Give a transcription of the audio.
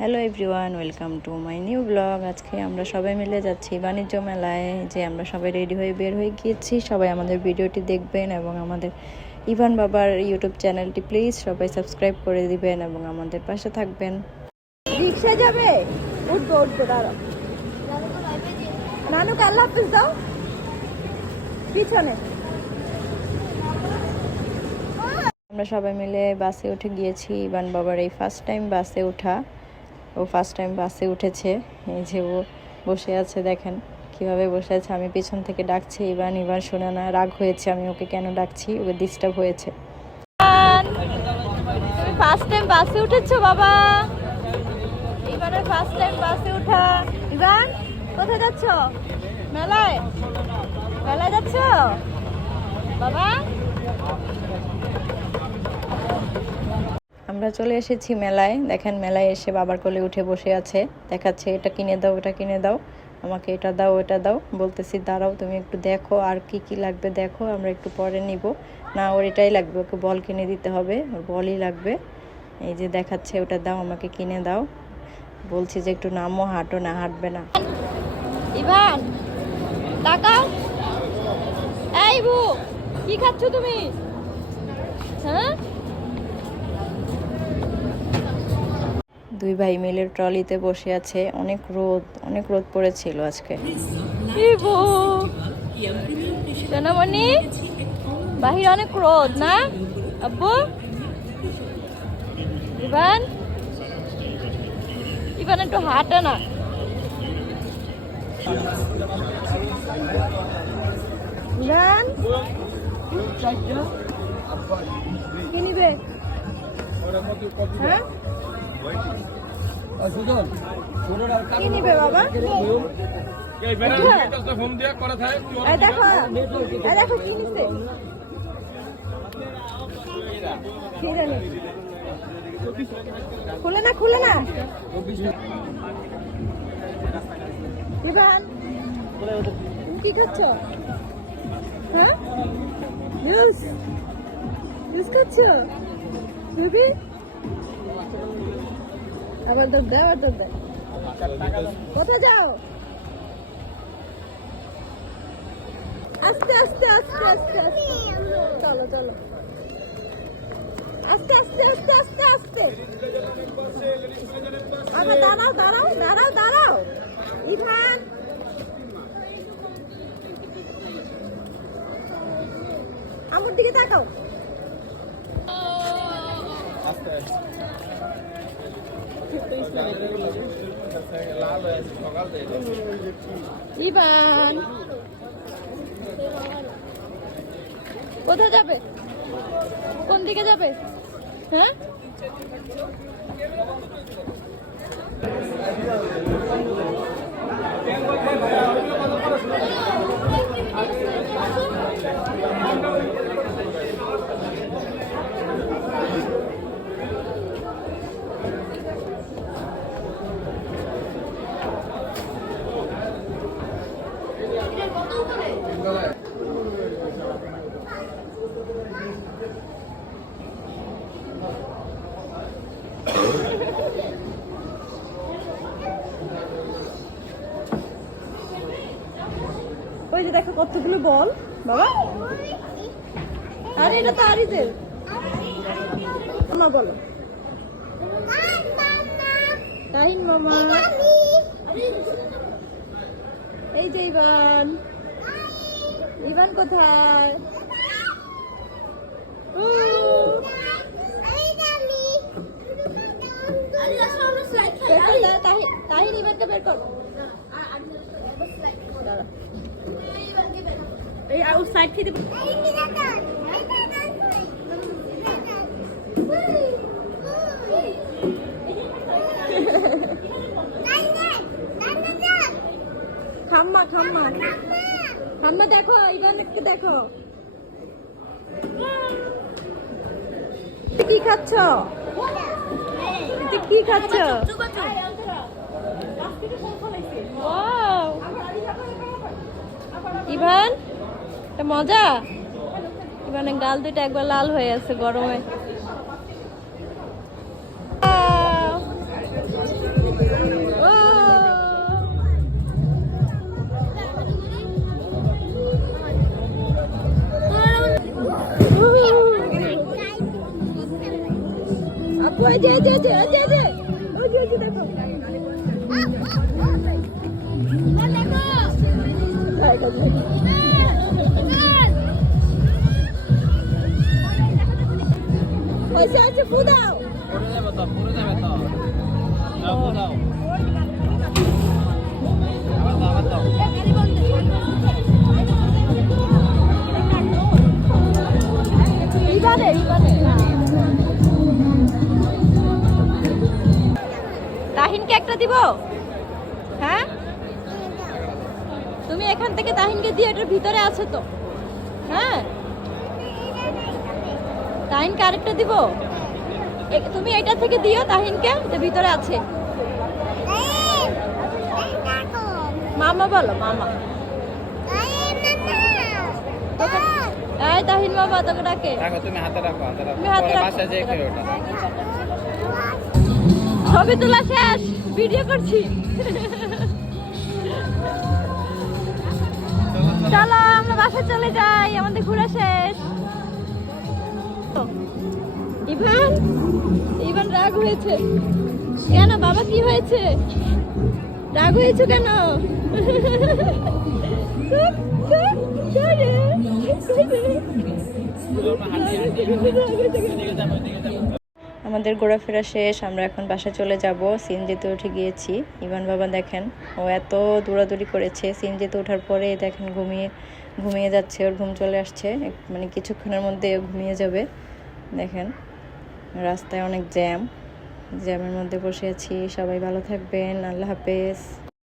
Hello everyone, welcome to my new blog. আজকে আমরা সবাই মিলে যাচ্ছি বাণিজ্য মেলায়। যে আমরা সবাই রেডি হয়ে বের হয়ে গিয়েছি। সবাই আমাদের ভিডিওটি দেখবেন এবং আমাদের ইভান বাবার ইউটিউব চ্যানেলটি প্লিজ সবাই সাবস্ক্রাইব করে দিবেন এবং আমাদের পাশে থাকবেন। রিক্সা যাবে? উঠবো উঠবো, দাঁড়াও। নানুকে আল্লাহ হাফিজ দাও। পিছনে আমরা সবাই মিলে বাসে উঠে গিয়েছি। ইভান বাবার এই ফার্স্ট টাইম বাসে ওঠা। ও ফার্স্ট টাইম বাসে উঠেছে। এই যে ও বসে আছে, দেখেন কিভাবে বসে আছে। আমি পিছন থেকে ডাকছি ইভান, ইভান শোনে না, রাগ হয়েছে আমি ওকে কেন ডাকছি, ওকে ডিস্টার্ব হয়েছে। ফার্স্ট টাইম বাসে উঠেছো বাবা? ইভানের ফার্স্ট টাইম বাসে ওঠা। ইভান কোথায় যাচ্ছ? মেলায়? মেলায় যাচ্ছ বাবা? আমরা চলে এসেছি মেলায়। দেখেন মেলায় এসে বাবার কোলে উঠে বসে আছে, দেখাচ্ছে এটা কিনে দাও, ওটা কিনে দাও, আমাকে এটা দাও, ওটা দাও। বলতেছি দাঁড়াও, তুমি একটু দেখো আর কি কি লাগবে দেখো, আমরা একটু পরে নিব। না, ওর এটাই লাগবে, ওকে বল কিনে দিতে হবে, ওর বলই লাগবে। এই যে দেখাচ্ছে ওটা দাও, আমাকে কিনে দাও। বলছি যে একটু নামো, হাঁটো, না হাঁটবে না। ইভান তাকাও। এই বু, কি খাচ্ছ তুমি? হ্যাঁ, দুই ভাই মিলে ট্রলিতে বসে আছে। অনেক রোদ পড়েছিল আজকে। সোনামণি, বাহির অনেক রোদ না আব্বু? ইভান, ইভান একটু হাঁটে না। ইভান কি নিবে? হ্যাঁ, কি নিবে বাবা? দেখো কি নিছে। খুলে না, খুলে না। ইভান তুমি কি খাচ্ছ? হ্যাঁ, জুস জুস খাচ্ছ বেবি? আবার দুধ দেয়, আবার দুধ দেয়। কোথায় যাও? আস্তে আস্তে আস্তে আস্তে আস্তে, চলো চলো, আস্তে আস্তে আস্তে আস্তে আস্তে। আবার দাঁড়াও দাঁড়াও দাঁড়াও দাঁড়াও। ইভান আমার দিকে তাকাও। ইভান কোথায় যাবে? কোন দিকে যাবে? হ্যাঁ, ওই যে দেখো কতগুলো বল বাবা। আরে এটা তো আরিজের। মামা বলো, তাহিন মামা। এই যে ইভান, ইভান কোথায়? তাহিন ইভানকে বের কর। এই আর সাইড থেকে খাম্মা খাম্মা খাম্মা দেখো, ইভানকে দেখো কি খাচ্ছ? কি খাচ্ছ? ইভান এটা মজা। ইভানের গাল দুটো একবার লাল হয়ে আছে গরমে। ওই যে দেখো পয়সা আছে ফু দাও তাহিনকে একটা দিব হ্যাঁ তুমি এখান থেকে তাহিনকে দিয়ে এটার ভিতরে আছে তো হ্যাঁ তাহিনকে আরেকটা দিব তুমি এটা থেকে দিও তাহিনকে এটা ভিতরে আছে মামা বলো মামা এই তাহিন বাবা তোকে ডাকে তুমি হাতে রাখো তুমি হাতে রাখো। বাসায় যেয়ে খেয়ে ওটা ছবি তোলা শেষ ভিডিও করছি চলো আমরা বাসায় চলে যাই আমাদের ঘোরা শেষ ইভান ইভান রাগ হয়েছে কেন বাবা কি হয়েছে রাগ হয়েছে কেন আমাদের ঘোরাফেরা শেষ, আমরা এখন বাসায় চলে যাব। সিএনজিতে উঠে গিয়েছি। ইভান বাবা দেখেন ও এত দৌড়াদৌড়ি করেছে, সিএনজিতে ওঠার পরে দেখেন ঘুমিয়ে যাচ্ছে, ওর ঘুম চলে আসছে, মানে কিছুক্ষণের মধ্যে ও ঘুমিয়ে যাবে। দেখেন রাস্তায় অনেক জ্যামের মধ্যে বসে আছি। সবাই ভালো থাকবেন, আল্লাহ হাফেজ।